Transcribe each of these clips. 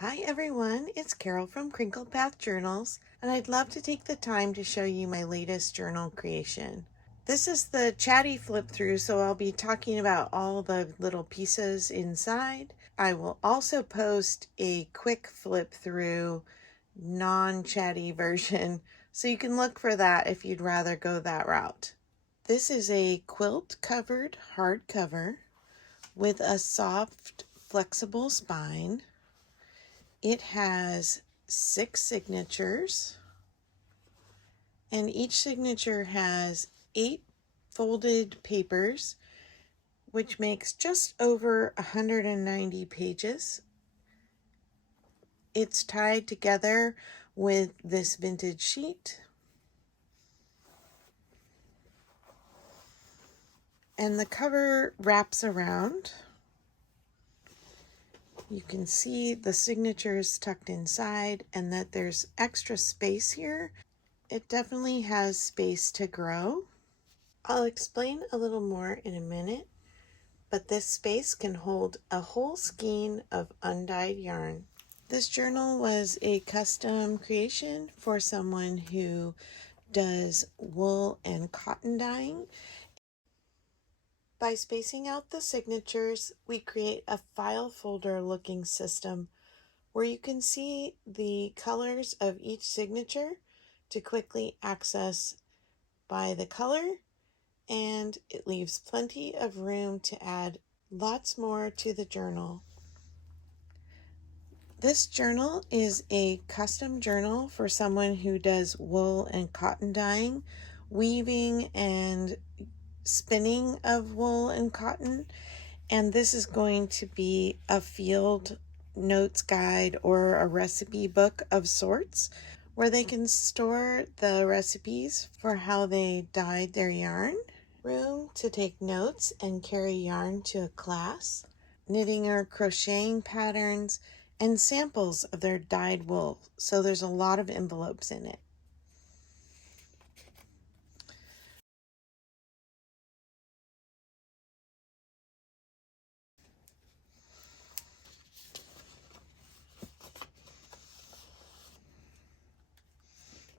Hi everyone, it's Carol from Crinkle Path Journals, and I'd love to take the time to show you my latest journal creation. This is the chatty flip through, so I'll be talking about all the little pieces inside. I will also post a quick flip through non-chatty version, so you can look for that if you'd rather go that route. This is a quilt covered hardcover with a soft, flexible spine. It has 6 signatures, and each signature has 8 folded papers, which makes just over 190 pages. It's tied together with this vintage sheet, and the cover wraps around. You can see the signatures tucked inside and that there's extra space here. It definitely has space to grow. I'll explain a little more in a minute, but this space can hold a whole skein of undyed yarn. This journal was a custom creation for someone who does wool and cotton dyeing. By spacing out the signatures, we create a file folder looking system where you can see the colors of each signature to quickly access by the color, and it leaves plenty of room to add lots more to the journal. This journal is a custom journal for someone who does wool and cotton dyeing, weaving and spinning of wool and cotton, and this is going to be a field notes guide or a recipe book of sorts where they can store the recipes for how they dyed their yarn, room to take notes and carry yarn to a class, knitting or crocheting patterns, and samples of their dyed wool. So there's a lot of envelopes in it.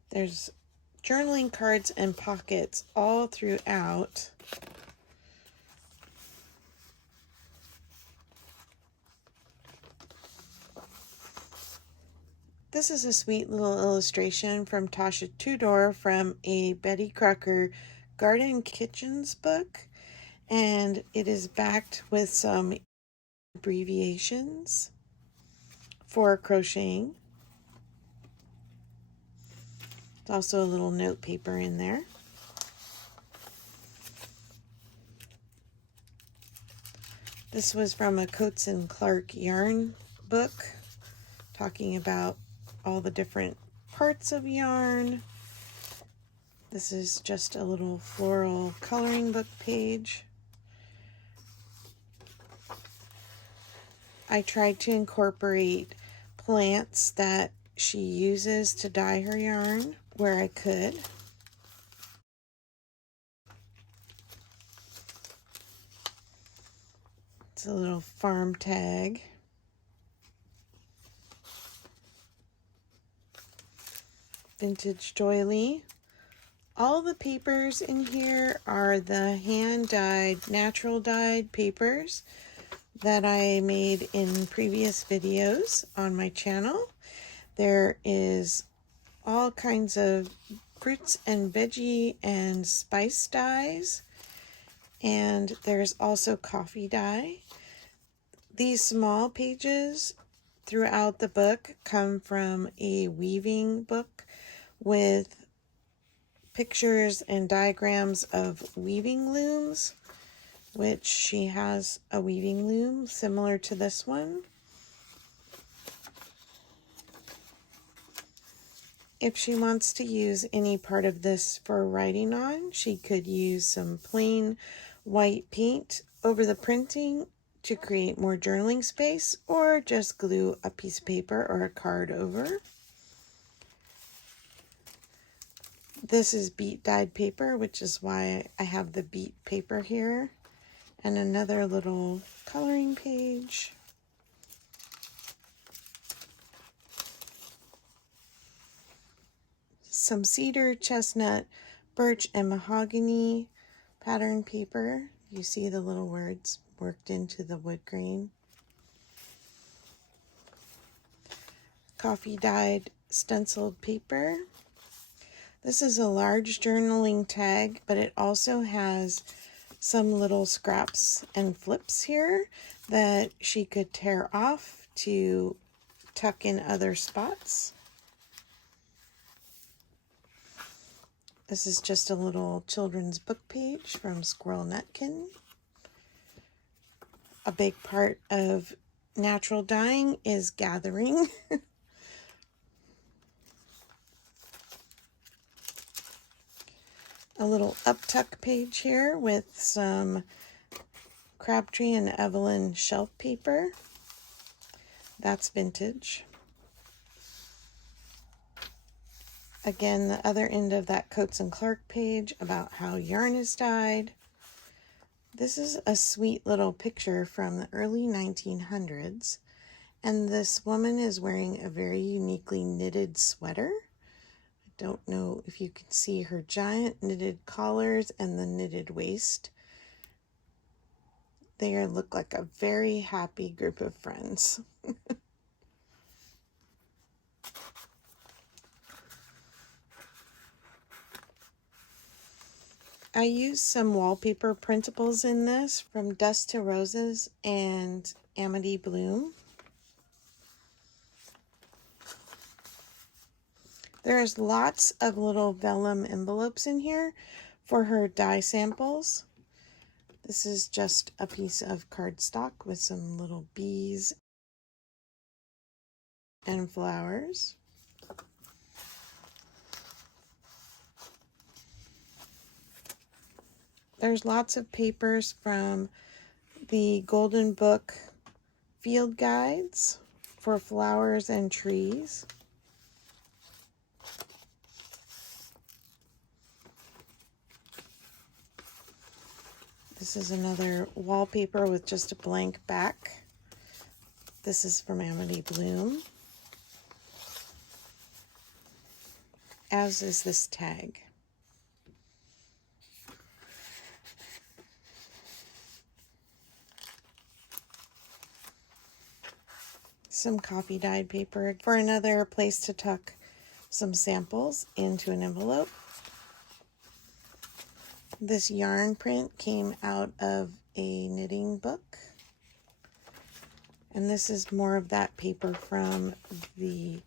There's journaling cards and pockets all throughout. This is a sweet little illustration from Tasha Tudor from a Betty Crocker Garden Kitchens book, and it is backed with some abbreviations for crocheting. There's also a little note paper in there. This was from a Coates and Clark yarn book, talking about all the different parts of yarn. This is just a little floral coloring book page. I tried to incorporate plants that she uses to dye her yarn where I could. It's a little farm tag. Vintage doily. All the papers in here are the hand-dyed, natural dyed papers that I made in previous videos on my channel. There is all kinds of fruits and veggie and spice dyes, and there's also coffee dye. These small pages throughout the book come from a weaving book with pictures and diagrams of weaving looms, which she has a weaving loom similar to this one. If she wants to use any part of this for writing on, she could use some plain white paint over the printing to create more journaling space, or just glue a piece of paper or a card over. This is beet dyed paper, which is why I have the beet paper here. And another little coloring page. some cedar, chestnut, birch, and mahogany pattern paper. You see the little words worked into the wood grain. Coffee dyed stenciled paper. This is a large journaling tag, but it also has some little scraps and flips here that she could tear off to tuck in other spots. This is just a little children's book page from Squirrel Nutkin. A big part of natural dyeing is gathering. A little uptuck page here with some Crabtree and Evelyn shelf paper. That's vintage. Again, the other end of that Coates and Clark page about how yarn is dyed. This is a sweet little picture from the early 1900s, and this woman is wearing a very uniquely knitted sweater. I don't know if you can see her giant knitted collars and the knitted waist. They look like a very happy group of friends. I used some wallpaper printables in this from Dust to Roses and Amity Bloom. There's lots of little vellum envelopes in here for her dye samples. This is just a piece of cardstock with some little bees and flowers. There's lots of papers from the Golden Book field guides for flowers and trees. This is another wallpaper with just a blank back. This is from Amity Bloom, as is this tag. Some coffee dyed paper for another place to tuck some samples into an envelope. This yarn print came out of a knitting book. And this is more of that paper from the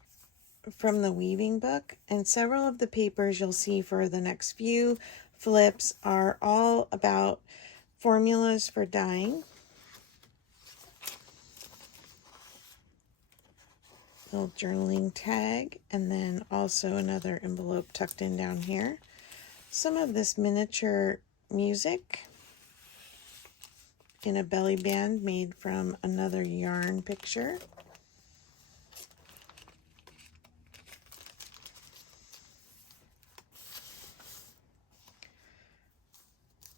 weaving book. And several of the papers you'll see for the next few flips are all about formulas for dyeing. Little journaling tag, and then also another envelope tucked in down here. Some of this miniature music in a belly band made from another yarn picture.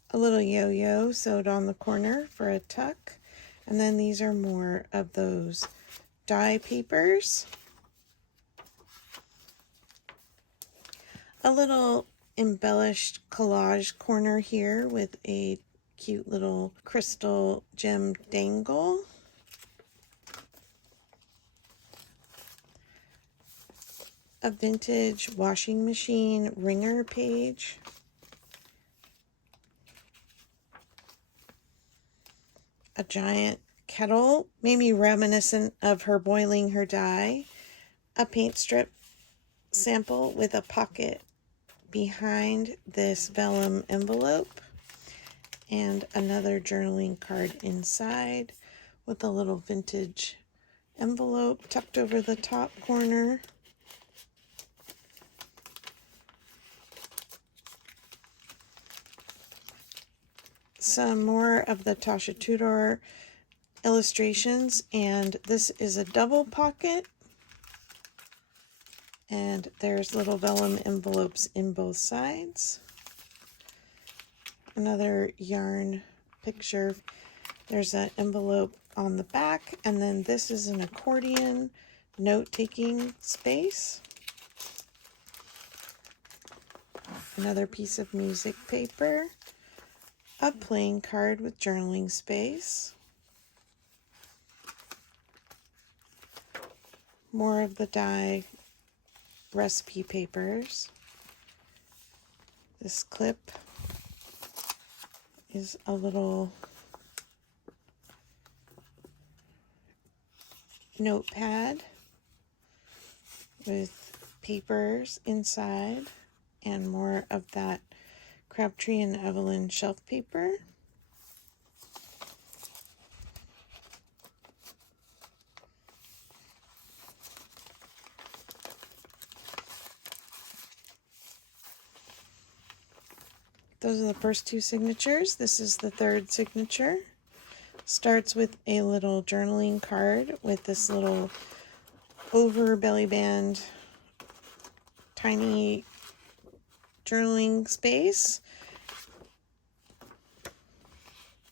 A little yo-yo sewed on the corner for a tuck. And then these are more of those dye papers. A little embellished collage corner here with a cute little crystal gem dangle. A vintage washing machine wringer page. A giant kettle, maybe reminiscent of her boiling her dye. A paint strip sample with a pocket behind this vellum envelope, and another journaling card inside with a little vintage envelope tucked over the top corner. Some more of the Tasha Tudor illustrations, and this is a double pocket. And there's little vellum envelopes in both sides. Another yarn picture. There's an envelope on the back, and then this is an accordion note-taking space. Another piece of music paper, a plain card with journaling space, more of the die recipe papers. This clip is a little notepad with papers inside and more of that Crabtree and Evelyn shelf paper. Those are the first two signatures. This is the third signature. Starts with a little journaling card with this little over belly band tiny journaling space.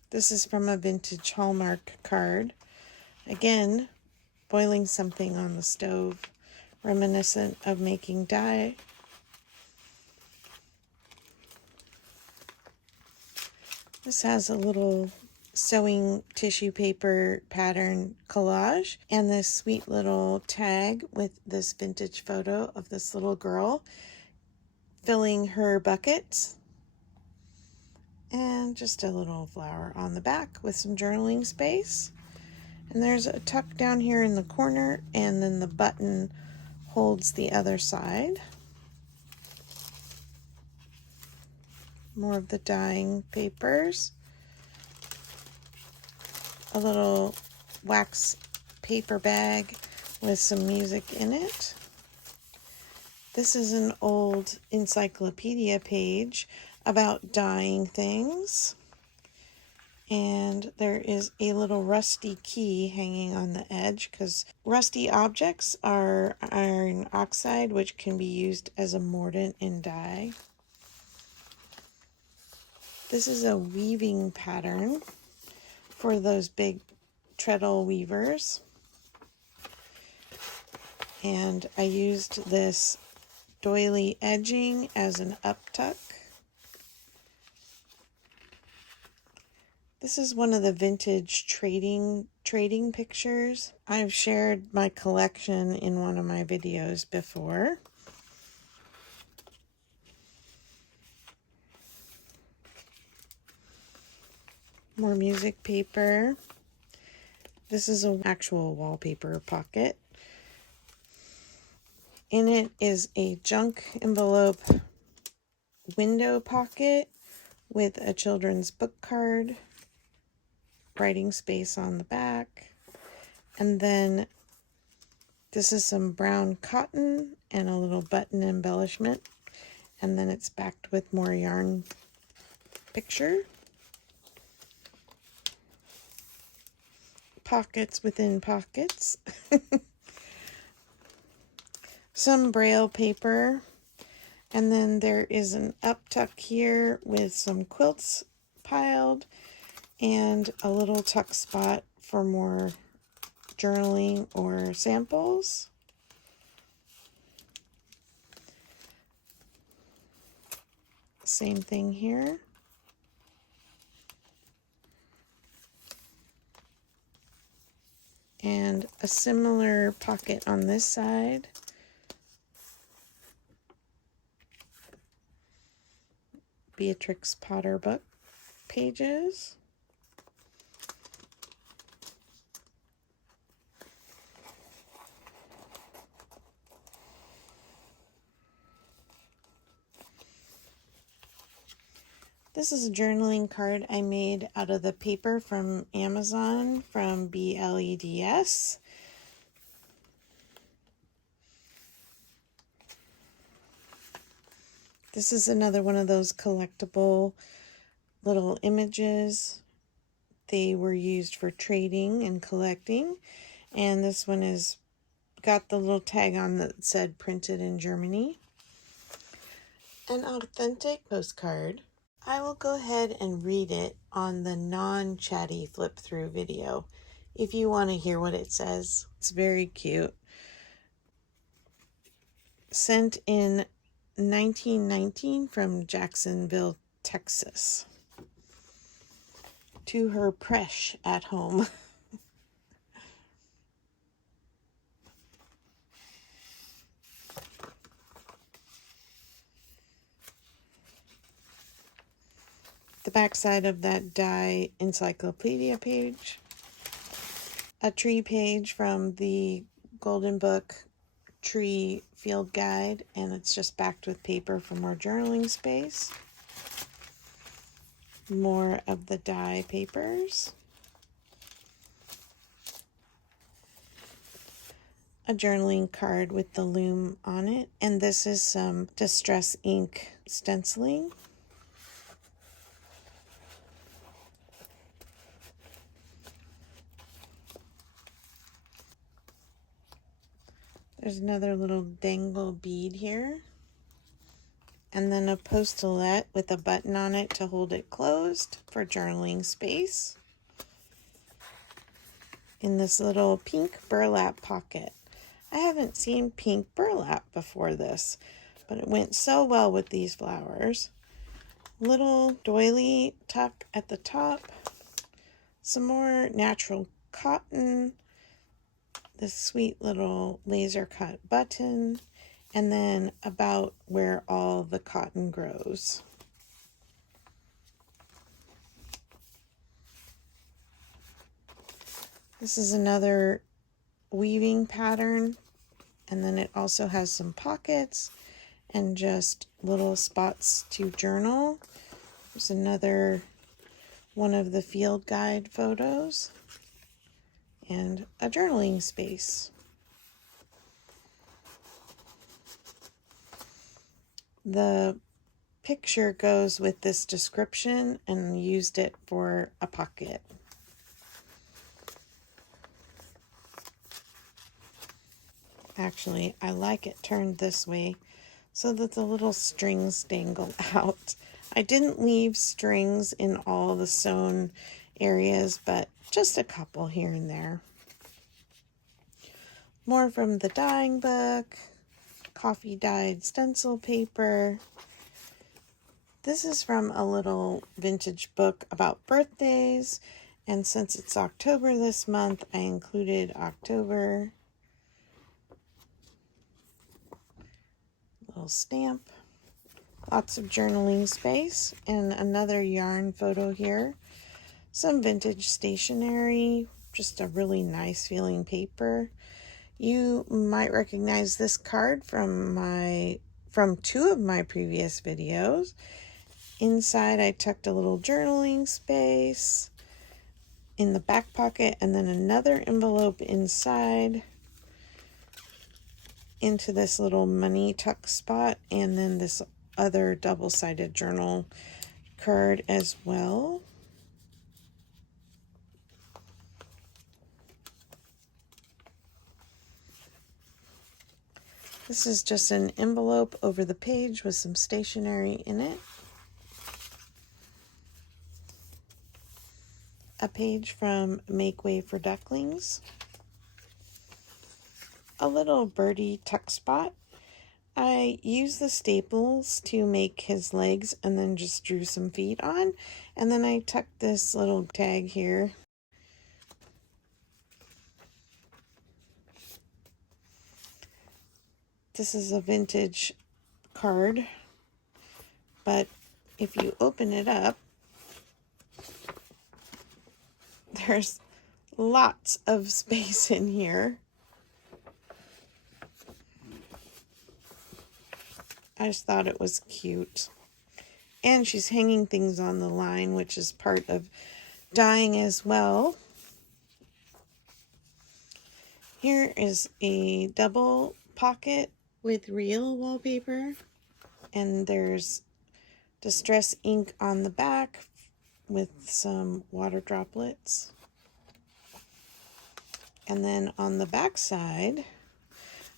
This is from a vintage Hallmark card. Again, boiling something on the stove, reminiscent of making dye. This has a little sewing tissue paper pattern collage and this sweet little tag with this vintage photo of this little girl filling her buckets, and just a little flower on the back with some journaling space. And there's a tuck down here in the corner, and then the button holds the other side. More of the dyeing papers. A little wax paper bag with some music in it. This is an old encyclopedia page about dyeing things. And there is a little rusty key hanging on the edge because rusty objects are iron oxide, which can be used as a mordant in dye. This is a weaving pattern for those big treadle weavers. And I used this doily edging as an uptuck. This is one of the vintage trading pictures. I've shared my collection in one of my videos before. More music paper. This is an actual wallpaper pocket. In it is a junk envelope window pocket with a children's book card, writing space on the back, and then this is some brown cotton and a little button embellishment, and then it's backed with more yarn picture. Pockets within pockets. Some braille paper, and then there is an uptuck here with some quilts piled and a little tuck spot for more journaling or samples. Same thing here. And a similar pocket on this side. Beatrix Potter book pages. This is a journaling card I made out of the paper from Amazon from BLEDS. This is another one of those collectible little images. They were used for trading and collecting. And this one is got the little tag on that said printed in Germany. An authentic postcard. I will go ahead and read it on the non-chatty flip through video if you want to hear what it says. It's very cute. Sent in 1919 from Jacksonville, Texas, to her presh at home. The back side of that die encyclopedia page. A tree page from the Golden Book Tree Field Guide, and it's just backed with paper for more journaling space. More of the die papers. A journaling card with the loom on it, and this is some distress ink stenciling. There's another little dangle bead here. And then a post-it with a button on it to hold it closed for journaling space. In this little pink burlap pocket. I haven't seen pink burlap before this, but it went so well with these flowers. Little doily tuck at the top. Some more natural cotton. This sweet little laser cut button, and then about where all the cotton grows. This is another weaving pattern, and then it also has some pockets and just little spots to journal. There's another one of the field guide photos. And a journaling space. The picture goes with this description and used it for a pocket. Actually, I like it turned this way so that the little strings dangle out. I didn't leave strings in all the sewn areas, but just a couple here and there. More from the dyeing book, coffee dyed stencil paper. This is from a little vintage book about birthdays, and since it's October this month, I included October. Little stamp. Lots of journaling space, and another yarn photo here. Some vintage stationery, just a really nice feeling paper. You might recognize this card from two of my previous videos. Inside I tucked a little journaling space in the back pocket, and then another envelope inside into this little money tuck spot, and then this other double-sided journal card as well. This is just an envelope over the page with some stationery in it. A page from Make Way for Ducklings. A little birdie tuck spot. I used the staples to make his legs and then just drew some feet on. And then I tucked this little tag here. This is a vintage card, but if you open it up, there's lots of space in here. I just thought it was cute. And she's hanging things on the line, which is part of dyeing as well. Here is a double pocket with real wallpaper, and there's distress ink on the back with some water droplets. And then on the back side,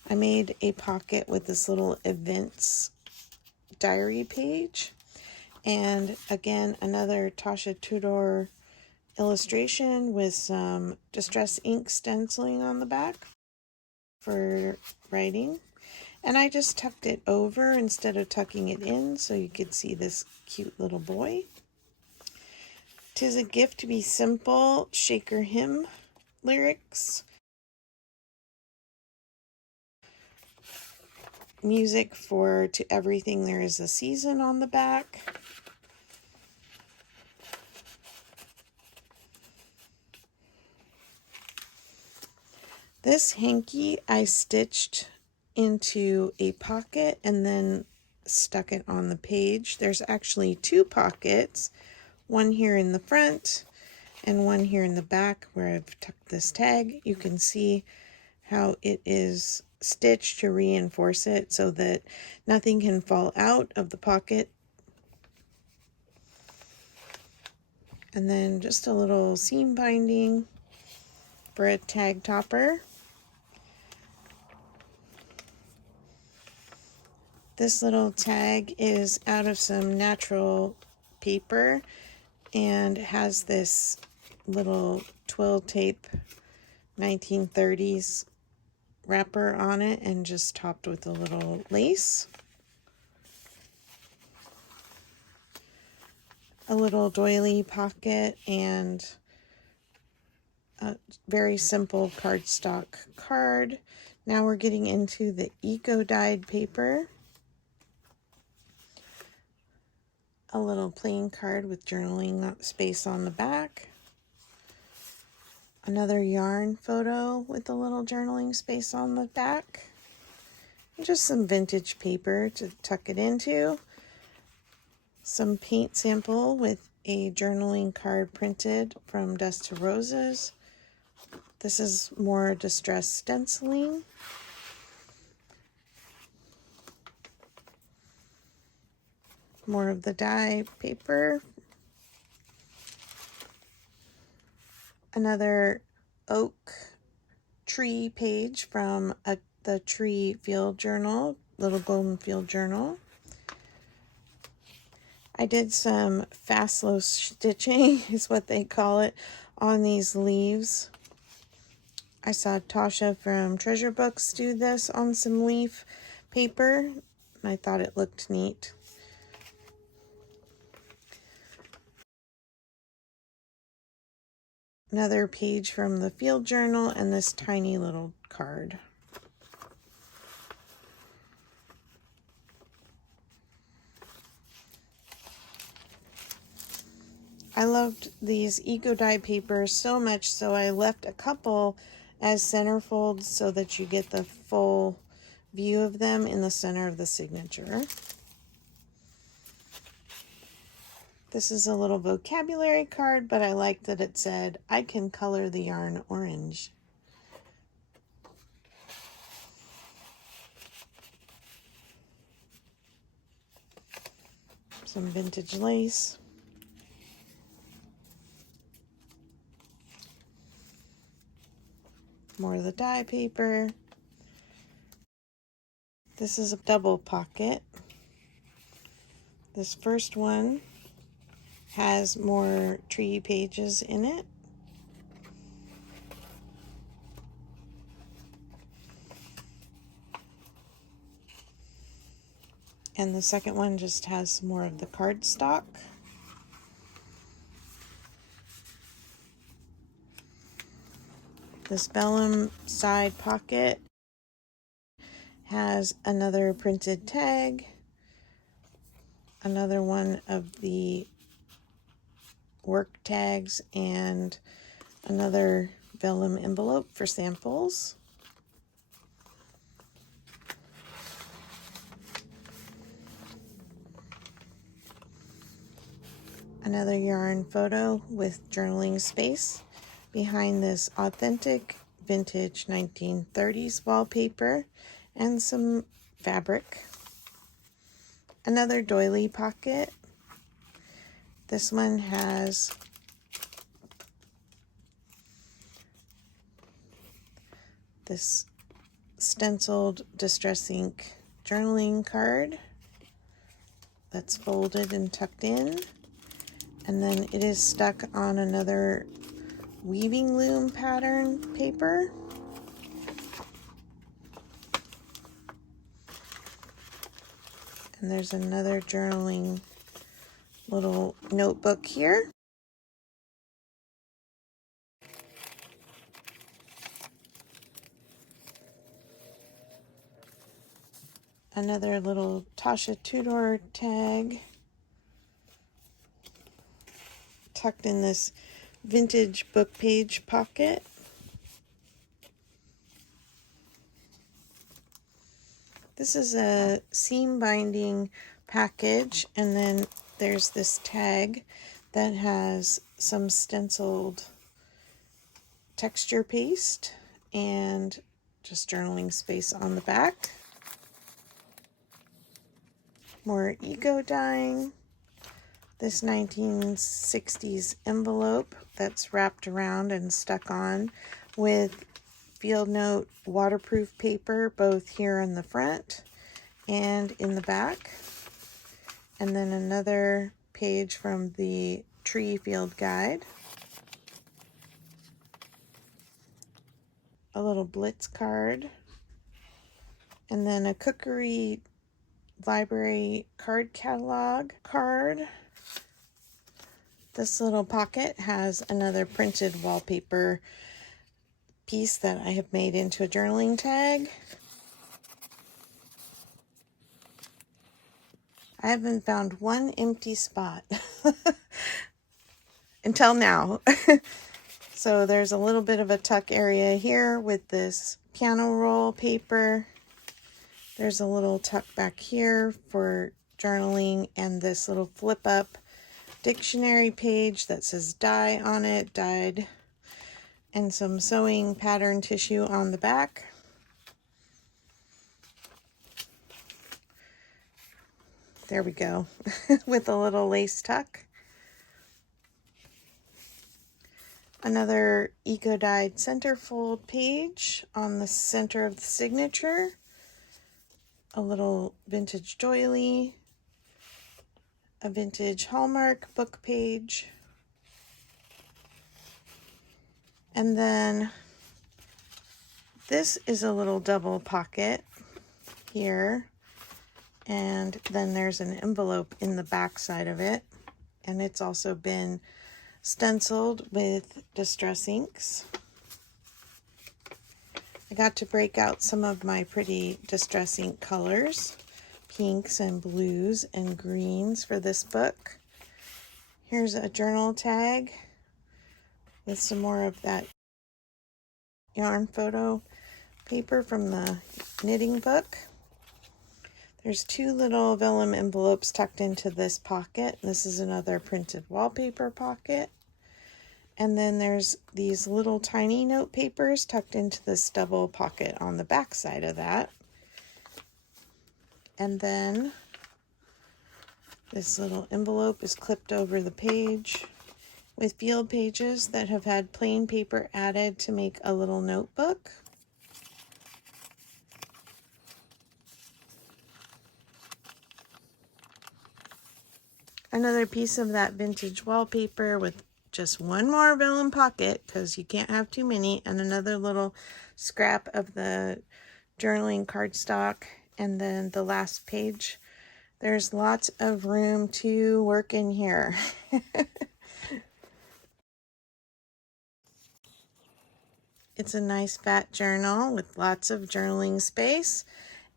I made a pocket with this little events diary page, and again another Tasha Tudor illustration with some distress ink stenciling on the back for writing. And I just tucked it over instead of tucking it in so you could see this cute little boy. 'Tis a gift to be simple, Shaker hymn lyrics. Music for To Everything There Is a Season on the back. This hanky I stitched into a pocket and then stuck it on the page. There's actually two pockets, one here in the front and one here in the back where I've tucked this tag. You can see how it is stitched to reinforce it so that nothing can fall out of the pocket. And then just a little seam binding for a tag topper. This little tag is out of some natural paper and has this little twill tape 1930s wrapper on it and just topped with a little lace. A little doily pocket and a very simple cardstock card. Now we're getting into the eco-dyed paper. A little plain card with journaling space on the back. Another yarn photo with a little journaling space on the back. And just some vintage paper to tuck it into. Some paint sample with a journaling card printed from Dust to Roses. This is more distressed stenciling. More of the dye paper. Another oak tree page from the tree field journal, little golden field journal. I did some fast slow stitching is what they call it on these leaves. I saw Tasha from Treasure Books do this on some leaf paper and I thought it looked neat. Another page from the field journal and this tiny little card. I loved these eco dye papers so much, so I left a couple as centerfolds so that you get the full view of them in the center of the signature. This is a little vocabulary card, but I like that it said, I can color the yarn orange. Some vintage lace. More of the dye paper. This is a double pocket. This first one has more tree pages in it. And the second one just has more of the cardstock. This vellum side pocket has another printed tag, another one of the work tags, and another vellum envelope for samples. Another yarn photo with journaling space behind this authentic vintage 1930s wallpaper and some fabric. Another doily pocket. This one has this stenciled distress ink journaling card that's folded and tucked in, and then it is stuck on another weaving loom pattern paper. And there's another journaling little notebook here. Another little Tasha Tudor tag tucked in this vintage book page pocket. This is a seam binding package, and then there's this tag that has some stenciled texture paste and just journaling space on the back. More eco dyeing. This 1960s envelope that's wrapped around and stuck on with field note waterproof paper, both here in the front and in the back. And then another page from the tree field guide. A little Blitz card. And then a Cookery Library card catalog card. This little pocket has another printed wallpaper piece that I have made into a journaling tag. I haven't found one empty spot until now. So there's a little bit of a tuck area here with this piano roll paper. There's a little tuck back here for journaling, and this little flip up dictionary page that says die on it, dyed, and some sewing pattern tissue on the back. There we go, with a little lace tuck. Another eco-dyed centerfold page on the center of the signature. A little vintage doily. A vintage Hallmark book page. And then this is a little double pocket here. And then there's an envelope in the back side of it. And it's also been stenciled with distress inks. I got to break out some of my pretty distress ink colors, pinks and blues and greens for this book. Here's a journal tag with some more of that yarn photo paper from the knitting book. There's two little vellum envelopes tucked into this pocket. This is another printed wallpaper pocket. And then there's these little tiny note papers tucked into this double pocket on the back side of that. And then this little envelope is clipped over the page with field pages that have had plain paper added to make a little notebook. Another piece of that vintage wallpaper with just one more vellum pocket, because you can't have too many, and another little scrap of the journaling cardstock, and then the last page. There's lots of room to work in here. It's a nice fat journal with lots of journaling space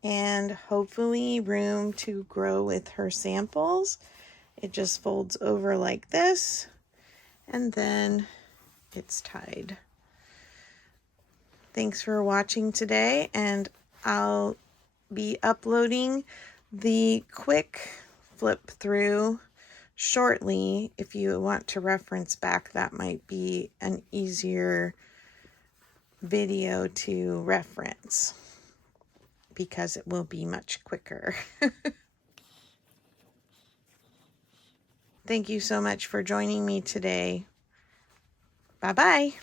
and hopefully room to grow with her samples. It just folds over like this, and then it's tied. Thanks for watching today, and I'll be uploading the quick flip through shortly. If you want to reference back, that might be an easier video to reference because it will be much quicker. Thank you so much for joining me today. Bye-bye.